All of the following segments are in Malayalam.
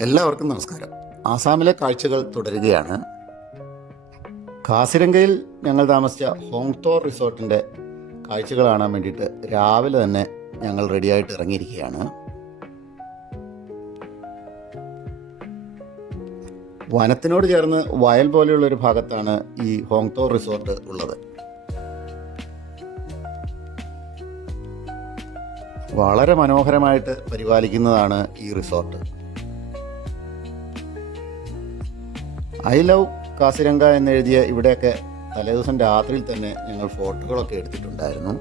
എല്ലാവർക്കും നമസ്കാരം. ആസാമിലെ കാഴ്ചകൾ തുടരുകയാണ്. കാസിരംഗയിൽ ഞങ്ങൾ താമസിച്ച ഹോങ്തോർ റിസോർട്ടിന്റെ കാഴ്ചകൾ കാണാൻ വേണ്ടിയിട്ട് രാവിലെ തന്നെ ഞങ്ങൾ റെഡിയായിട്ട് ഇറങ്ങിയിരിക്കുകയാണ്. വനത്തിനോട് ചേർന്ന് വയൽ പോലെയുള്ള ഒരു ഭാഗത്താണ് ഈ ഹോങ്തോർ റിസോർട്ട് ഉള്ളത്. വളരെ മനോഹരമായിട്ട് പരിപാലിക്കുന്നതാണ് ഈ റിസോർട്ട്. ഐ ലവ് കാസിരംഗ എന്നെഴുതിയ ഇവിടെയൊക്കെ തലേദിവസം രാത്രിയിൽ തന്നെ ഞങ്ങൾ ഫോട്ടോകളൊക്കെ എടുത്തിട്ടുണ്ടായിരുന്നു.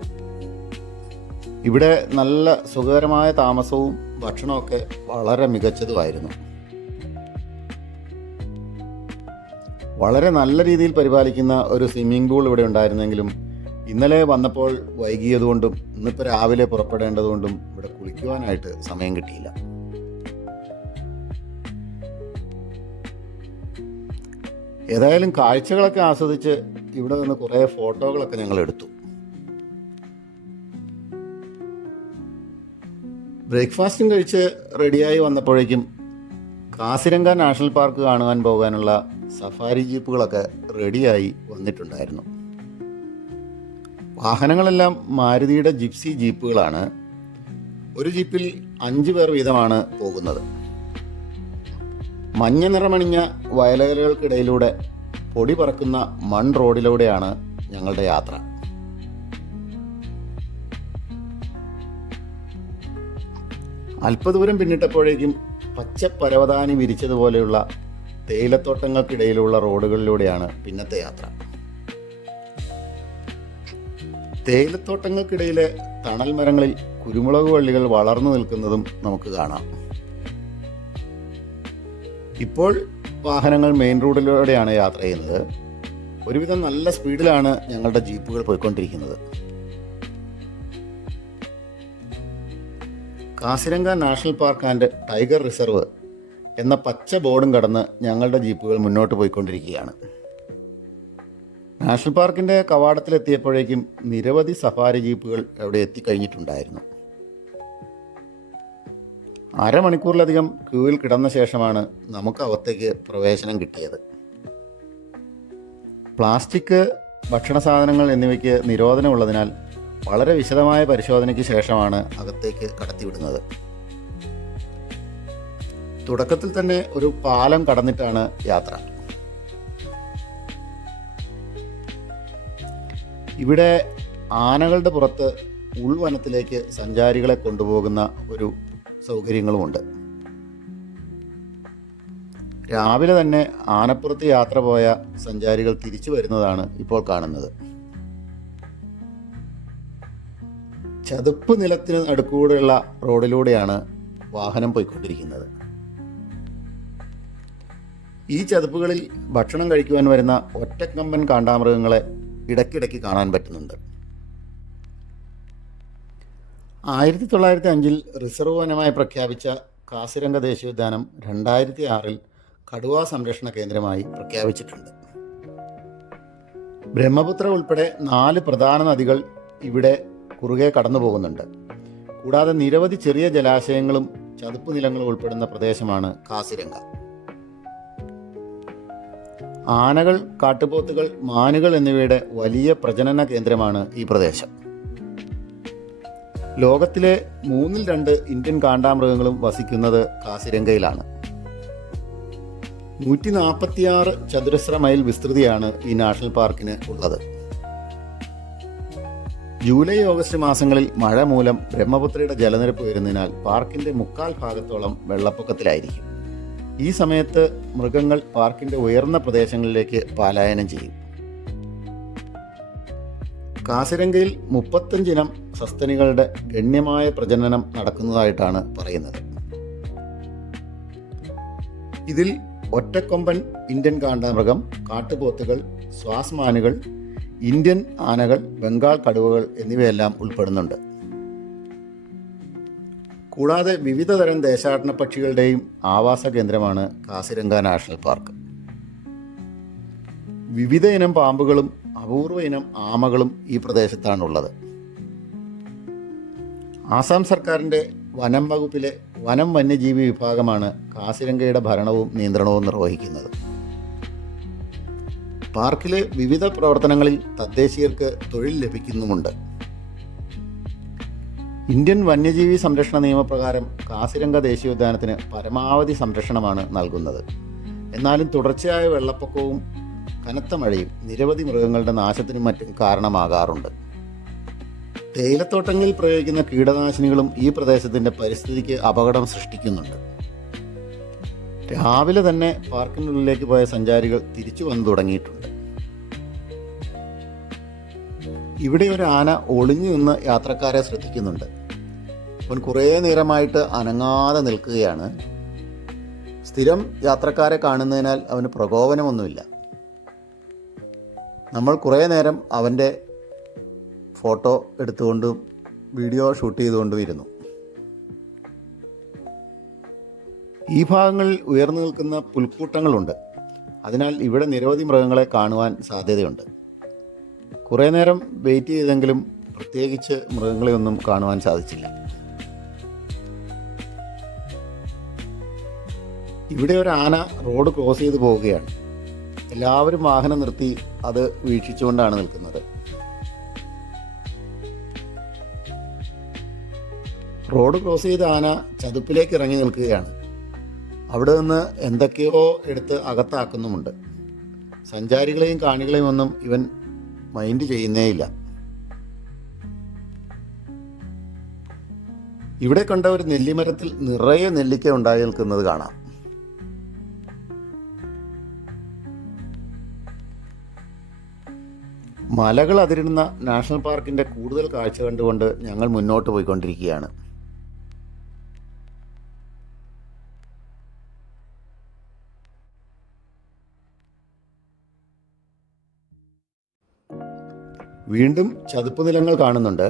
ഇവിടെ നല്ല സുഖകരമായ താമസവും ഭക്ഷണമൊക്കെ വളരെ മികച്ചതുമായിരുന്നു. വളരെ നല്ല രീതിയിൽ പരിപാലിക്കുന്ന ഒരു സ്വിമ്മിംഗ് പൂൾ ഇവിടെ ഉണ്ടായിരുന്നെങ്കിലും ഇന്നലെ വന്നപ്പോൾ വൈകിയതുകൊണ്ടും ഇന്നിപ്പോൾ രാവിലെ പുറപ്പെടേണ്ടതുകൊണ്ടും ഇവിടെ കുളിക്കുവാനായിട്ട് സമയം കിട്ടിയില്ല. ഏതായാലും കാഴ്ചകളൊക്കെ ആസ്വദിച്ച് ഇവിടെ നിന്ന് കുറേ ഫോട്ടോകളൊക്കെ ഞങ്ങൾ എടുത്തു. ബ്രേക്ക്ഫാസ്റ്റും കഴിച്ച് റെഡിയായി വന്നപ്പോഴേക്കും കാസിരംഗ നാഷണൽ പാർക്ക് കാണുവാൻ പോകാനുള്ള സഫാരി ജീപ്പുകളൊക്കെ റെഡിയായി വന്നിട്ടുണ്ടായിരുന്നു. വാഹനങ്ങളെല്ലാം മാരുതിയുടെ ജിപ്സി ജീപ്പുകളാണ്. ഒരു ജീപ്പിൽ അഞ്ച് പേർ വീതമാണ് പോകുന്നത്. മഞ്ഞ നിറമണിഞ്ഞ വയലുകൾക്കിടയിലൂടെ പൊടി പറക്കുന്ന മൺ റോഡിലൂടെയാണ് ഞങ്ങളുടെ യാത്ര. അല്പദൂരം പിന്നിട്ടപ്പോഴേക്കും പച്ച പരവതാനി വിരിച്ചതുപോലെയുള്ള തേയിലത്തോട്ടങ്ങൾക്കിടയിലുള്ള റോഡുകളിലൂടെയാണ് പിന്നത്തെ യാത്ര. തേയിലത്തോട്ടങ്ങൾക്കിടയിലെ തണൽ മരങ്ങളിൽ കുരുമുളക് വള്ളികൾ വളർന്നു നിൽക്കുന്നതും നമുക്ക് കാണാം. ഇപ്പോൾ വാഹനങ്ങൾ മെയിൻ റോഡിലൂടെയാണ് യാത്ര ചെയ്യുന്നത്. ഒരുവിധം നല്ല സ്പീഡിലാണ് ഞങ്ങളുടെ ജീപ്പുകൾ പോയിക്കൊണ്ടിരിക്കുന്നത്. Kaziranga national park and tiger reserve എന്ന പച്ച ബോർഡും കടന്ന് ഞങ്ങളുടെ ജീപ്പുകൾ മുന്നോട്ട് പോയിക്കൊണ്ടിരിക്കുകയാണ്. നാഷണൽ പാർക്കിന്റെ കവാടത്തിലെത്തിയപ്പോഴേക്കും നിരവധി സഫാരി ജീപ്പുകൾ അവിടെ എത്തിക്കഴിഞ്ഞിട്ടുണ്ടായിരുന്നു. അരമണിക്കൂറിലധികം ക്യൂവിൽ കിടന്ന ശേഷമാണ് നമുക്ക് അകത്തേക്ക് പ്രവേശനം കിട്ടിയത്. പ്ലാസ്റ്റിക് ഭക്ഷണ സാധനങ്ങൾ എന്നിവയ്ക്ക് നിരോധനമുള്ളതിനാൽ വളരെ വിശദമായ പരിശോധനയ്ക്ക് ശേഷമാണ് അകത്തേക്ക് കടത്തിവിടുന്നത്. തുടക്കത്തിൽ തന്നെ ഒരു പാലം കടന്നിട്ടാണ് യാത്ര. ഇവിടെ ആനകളുടെ പുറത്ത് ഉൾവനത്തിലേക്ക് സഞ്ചാരികളെ കൊണ്ടുപോകുന്ന ഒരു സൗകര്യങ്ങളുമുണ്ട്. രാവിലെ തന്നെ ആനപ്പുറത്ത് യാത്ര പോയ സഞ്ചാരികൾ തിരിച്ചു വരുന്നതാണ് ഇപ്പോൾ കാണുന്നത്. ചതുപ്പ് നിലത്തിന് നടുക്കൂടെയുള്ള റോഡിലൂടെയാണ് വാഹനം പോയിക്കൊണ്ടിരിക്കുന്നത്. ഈ ചതുപ്പുകളിൽ ഭക്ഷണം കഴിക്കുവാൻ വരുന്ന ഒറ്റക്കമ്പൻ കാണ്ടാമൃഗങ്ങളെ ഇടയ്ക്കിടയ്ക്ക് കാണാൻ പറ്റുന്നുണ്ട്. ആയിരത്തി തൊള്ളായിരത്തി അഞ്ചിൽ റിസർവ് വനമായി പ്രഖ്യാപിച്ച കാസിരംഗ ദേശീയോദ്യാനം രണ്ടായിരത്തി ആറിൽ കടുവാ സംരക്ഷണ കേന്ദ്രമായി പ്രഖ്യാപിച്ചിട്ടുണ്ട്. ബ്രഹ്മപുത്ര ഉൾപ്പെടെ നാല് പ്രധാന നദികൾ ഇവിടെ കുറുകെ കടന്നു പോകുന്നുണ്ട് കൂടാതെ നിരവധി ചെറിയ ജലാശയങ്ങളും ചതുപ്പ് നിലങ്ങളും ഉൾപ്പെടുന്ന പ്രദേശമാണ് കാസിരംഗ. ആനകൾ കാട്ടുപോത്തുകൾ മാനുകൾ എന്നിവയുടെ വലിയ പ്രജനന കേന്ദ്രമാണ് ഈ പ്രദേശം. ലോകത്തിലെ മൂന്നിൽ രണ്ട് ഇന്ത്യൻ കാണ്ടാമൃഗങ്ങളും വസിക്കുന്നത് കാസിരംഗയിലാണ്. നൂറ്റി നാൽപ്പത്തിയാറ് ചതുരശ്ര മൈൽ വിസ്തൃതിയാണ് ഈ നാഷണൽ പാർക്കിന് ഉള്ളത്. ജൂലൈ ഓഗസ്റ്റ് മാസങ്ങളിൽ മഴ മൂലം ബ്രഹ്മപുത്രയുടെ ജലനിരപ്പ് വരുന്നതിനാൽ പാർക്കിന്റെ മുക്കാൽ ഭാഗത്തോളം വെള്ളപ്പൊക്കത്തിലായിരിക്കും. ഈ സമയത്ത് മൃഗങ്ങൾ പാർക്കിന്റെ ഉയർന്ന പ്രദേശങ്ങളിലേക്ക് പലായനം ചെയ്യും. കാസിരംഗയിൽ മുപ്പത്തഞ്ചിനം സസ്തനികളുടെ ഗണ്യമായ പ്രജനനം നടക്കുന്നതായിട്ടാണ് പറയുന്നത്. ഇതിൽ ഒറ്റക്കൊമ്പൻ ഇന്ത്യൻ കാണ്ടാമൃഗം കാട്ടുപോത്തുകൾ സ്വാസ്മാനുകൾ ഇന്ത്യൻ ആനകൾ ബംഗാൾ കടുവകൾ എന്നിവയെല്ലാം ഉൾപ്പെടുന്നുണ്ട്. കൂടാതെ വിവിധ തരം ദേശാടന പക്ഷികളുടെയും ആവാസ കേന്ദ്രമാണ് കാസിരംഗ നാഷണൽ പാർക്ക്. വിവിധ ഇനം പാമ്പുകളും അപൂർവ ഇനം ആമകളും ഈ പ്രദേശത്താണുള്ളത്. ആസാം സർക്കാരിന്റെ വനം വകുപ്പിലെ വനം വന്യജീവി വിഭാഗമാണ് കാസിരംഗയുടെ ഭരണവും നിയന്ത്രണവും നിർവഹിക്കുന്നത്. പാർക്കിലെ വിവിധ പ്രവർത്തനങ്ങളിൽ തദ്ദേശീയർക്ക് തൊഴിൽ ലഭിക്കുന്നുമുണ്ട്. ഇന്ത്യൻ വന്യജീവി സംരക്ഷണ നിയമപ്രകാരം കാസിരംഗ ദേശീയോദ്യാനത്തിന് പരമാവധി സംരക്ഷണമാണ് നൽകുന്നത്. എന്നാലും തുടർച്ചയായ വെള്ളപ്പൊക്കവും കനത്ത മഴയും നിരവധി മൃഗങ്ങളുടെ നാശത്തിനും മറ്റും കാരണമാകാറുണ്ട്. തേയിലത്തോട്ടങ്ങളിൽ പ്രയോഗിക്കുന്ന കീടനാശിനികളും ഈ പ്രദേശത്തിന്റെ പരിസ്ഥിതിക്ക് അപകടം സൃഷ്ടിക്കുന്നുണ്ട്. രാവിലെ തന്നെ പാർക്കിനുള്ളിലേക്ക് പോയ സഞ്ചാരികൾ തിരിച്ചു വന്നു തുടങ്ങിയിട്ടുണ്ട്. ഇവിടെ ഒരു ആന ഒളിഞ്ഞു നിന്ന് യാത്രക്കാരെ ശ്രദ്ധിക്കുന്നുണ്ട്. അവൻ കുറേ നേരമായിട്ട് അനങ്ങാതെ നിൽക്കുകയാണ്. സ്ഥിരം യാത്രക്കാരെ കാണുന്നതിനാൽ അവന് പ്രകോപനമൊന്നുമില്ല. നമ്മൾ കുറേ നേരം അവന്റെ ഫോട്ടോ എടുത്തുകൊണ്ടും വീഡിയോ ഷൂട്ട് ചെയ്തുകൊണ്ടും ഇരുന്നു ഈ ഭാഗങ്ങളിൽ ഉയർന്നു നിൽക്കുന്ന പുൽക്കൂട്ടങ്ങളുണ്ട്. അതിനാൽ ഇവിടെ നിരവധി മൃഗങ്ങളെ കാണുവാൻ സാധ്യതയുണ്ട്. കുറേ നേരം വെയിറ്റ് ചെയ്തെങ്കിലും പ്രത്യേകിച്ച് മൃഗങ്ങളെ ഒന്നും കാണുവാൻ സാധിച്ചില്ല. ഇവിടെ ഒരു ആന റോഡ് ക്രോസ് ചെയ്ത് പോവുകയാണ്. എല്ലാവരും വാഹനം നിർത്തി അത് വീക്ഷിച്ചുകൊണ്ടാണ് നിൽക്കുന്നത്. റോഡ് ക്രോസ് ചെയ്ത ആന ചതുപ്പിലേക്ക് ഇറങ്ങി നിൽക്കുകയാണ്. അവിടെ നിന്ന് എന്തൊക്കെയോ എടുത്ത് അകത്താക്കുന്നുമുണ്ട്. സഞ്ചാരികളെയും കാണികളെയും ഒന്നും ഇവൻ മൈൻഡ് ചെയ്യുന്നേയില്ല. ഇവിടെ കണ്ട ഒരു നെല്ലിമരത്തിൽ നിറയെ നെല്ലിക്ക ഉണ്ടായി നിൽക്കുന്നത് കാണാം. മലകൾ അതിരിടുന്ന നാഷണൽ പാർക്കിന്റെ കൂടുതൽ കാഴ്ച കണ്ടുകൊണ്ട് ഞങ്ങൾ മുന്നോട്ട് പോയിക്കൊണ്ടിരിക്കുകയാണ്. വീണ്ടും ചതുപ്പ് നിലങ്ങൾ കാണുന്നുണ്ട്.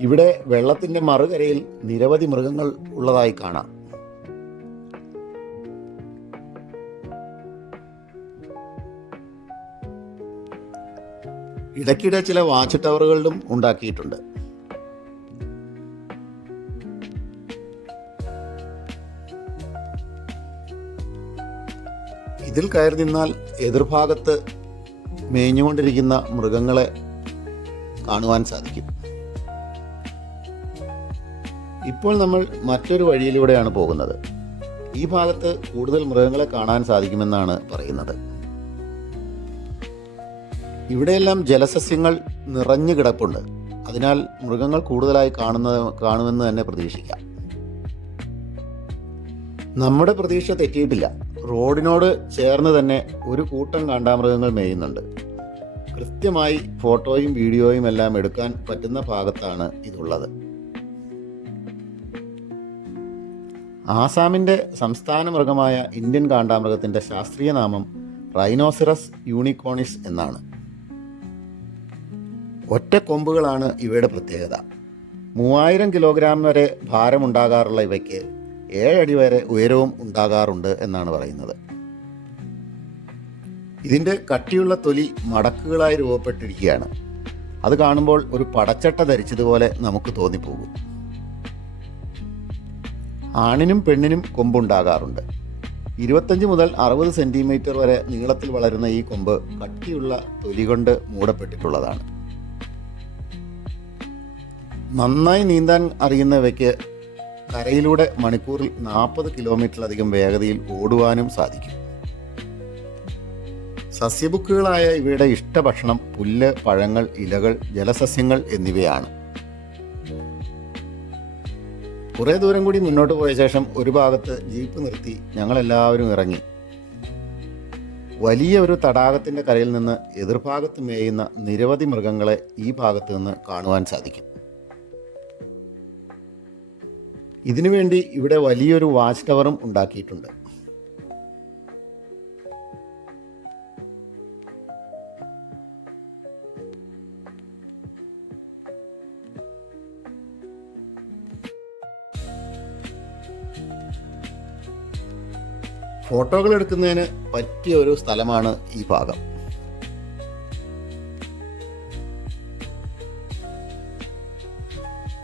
ഇവിടെ വെള്ളത്തിന്റെ മറുകരയിൽ നിരവധി മൃഗങ്ങൾ ഉള്ളതായി കാണാം. ഇടയ്ക്കിടെ ചില വാച്ച് ടവറുകളിലും ഉണ്ടാക്കിയിട്ടുണ്ട്. ഇതിൽ കയറി നിന്നാൽ എതിർഭാഗത്ത് മേഞ്ഞുകൊണ്ടിരിക്കുന്ന മൃഗങ്ങളെ കാണുവാൻ സാധിക്കും. ഇപ്പോൾ നമ്മൾ മറ്റൊരു വഴിയിലൂടെയാണ് പോകുന്നത്. ഈ ഭാഗത്ത് കൂടുതൽ മൃഗങ്ങളെ കാണാൻ സാധിക്കുമെന്നാണ് പറയുന്നത്. ഇവിടെയെല്ലാം ജലസസ്യങ്ങൾ നിറഞ്ഞു കിടപ്പുണ്ട്. അതിനാൽ മൃഗങ്ങൾ കൂടുതലായി കാണുന്ന കാണുമെന്ന് തന്നെ പ്രതീക്ഷിക്കാം. നമ്മുടെ പ്രതീക്ഷ തെറ്റിയിട്ടില്ല. റോഡിനോട് ചേർന്ന് തന്നെ ഒരു കൂട്ടം കാണ്ടാമൃഗങ്ങൾ മേയുന്നുണ്ട്. കൃത്യമായി ഫോട്ടോയും വീഡിയോയും എല്ലാം എടുക്കാൻ പറ്റുന്ന ഭാഗത്താണ് ഇതുള്ളത്. ആസാമിന്റെ സംസ്ഥാന മൃഗമായ ഇന്ത്യൻ കാണ്ടാമൃഗത്തിന്റെ ശാസ്ത്രീയ നാമം റൈനോസിറസ് യൂണിക്കോണിസ് എന്നാണ്. ഒറ്റ കൊമ്പുകളാണ് ഇവയുടെ പ്രത്യേകത. മൂവായിരം കിലോഗ്രാം വരെ ഭാരമുണ്ടാകാറുള്ള ഇവയ്ക്ക് ഏഴടി വരെ ഉയരവും ഉണ്ടാകാറുണ്ട് എന്നാണ് പറയുന്നത്. ഇതിന്റെ കട്ടിയുള്ള തൊലി മടക്കുകളായി രൂപപ്പെട്ടിരിക്കുകയാണ്. അത് കാണുമ്പോൾ ഒരു പടച്ചട്ട ധരിച്ചതുപോലെ നമുക്ക് തോന്നിപ്പോകും. ആണിനും പെണ്ണിനും കൊമ്പുണ്ടാകാറുണ്ട്. ഇരുപത്തഞ്ച് മുതൽ അറുപത് സെന്റിമീറ്റർ വരെ നീളത്തിൽ വളരുന്ന ഈ കൊമ്പ് കട്ടിയുള്ള തൊലി കൊണ്ട് മൂടപ്പെട്ടിട്ടുള്ളതാണ്. നന്നായി നീന്താൻ അറിയുന്നവയ്ക്ക് കരയിലൂടെ മണിക്കൂറിൽ നാൽപ്പത് കിലോമീറ്ററിലധികം വേഗതയിൽ ഓടുവാനും സാധിക്കും. സസ്യബുക്കുകളായ ഇവയുടെ ഇഷ്ടഭക്ഷണം പുല്ല് പഴങ്ങൾ ഇലകൾ ജലസസ്യങ്ങൾ എന്നിവയാണ്. കുറേ ദൂരം കൂടി മുന്നോട്ട് പോയ ശേഷം ഒരു ഭാഗത്ത് ജീപ്പ് നിർത്തി ഞങ്ങളെല്ലാവരും ഇറങ്ങി. വലിയ ഒരു തടാകത്തിന്റെ കരയിൽ നിന്ന് എതിർഭാഗത്ത് മേയുന്ന നിരവധി മൃഗങ്ങളെ ഈ ഭാഗത്ത് നിന്ന് കാണുവാൻ സാധിക്കും. ഇതിനുവേണ്ടി ഇവിടെ വലിയൊരു വാച്ച് ടവറും ഉണ്ടാക്കിയിട്ടുണ്ട്. ഫോട്ടോകൾ എടുക്കുന്നതിന് പറ്റിയ ഒരു സ്ഥലമാണ് ഈ ഭാഗം.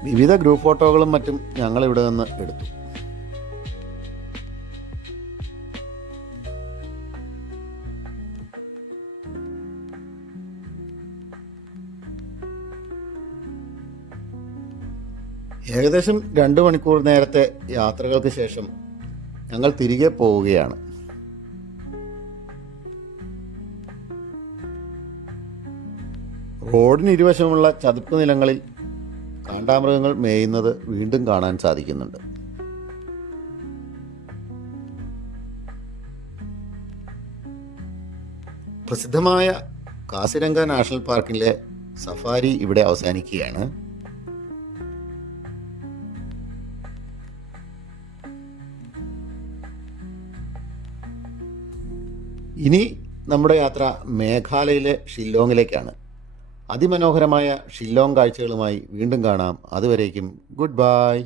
വിവിധ ഗ്രൂപ്പ് ഫോട്ടോകളും മറ്റും ഞങ്ങൾ ഇവിടെ നിന്ന് എടുത്തു. ഏകദേശം രണ്ട് മണിക്കൂർ നേരത്തെ യാത്രകൾക്ക് ശേഷം ഞങ്ങൾ തിരികെ പോവുകയാണ്. റോഡിന് ഇരുവശമുള്ള ചതുപ്പ് നിലങ്ങളിൽ കാണ്ടാമൃഗങ്ങൾ മേയുന്നത് വീണ്ടും കാണാൻ സാധിക്കുന്നുണ്ട്. പ്രസിദ്ധമായ കാസിരംഗ നാഷണൽ പാർക്കിലെ സഫാരി ഇവിടെ അവസാനിക്കുകയാണ്. ഇനി നമ്മുടെ യാത്ര മേഘാലയയിലെ ഷില്ലോങ്ങിലേക്കാണ്. അതിമനോഹരമായ ഷില്ലോങ് കാഴ്ചകളുമായി വീണ്ടും കാണാം. അതുവരേക്കും ഗുഡ് ബൈ.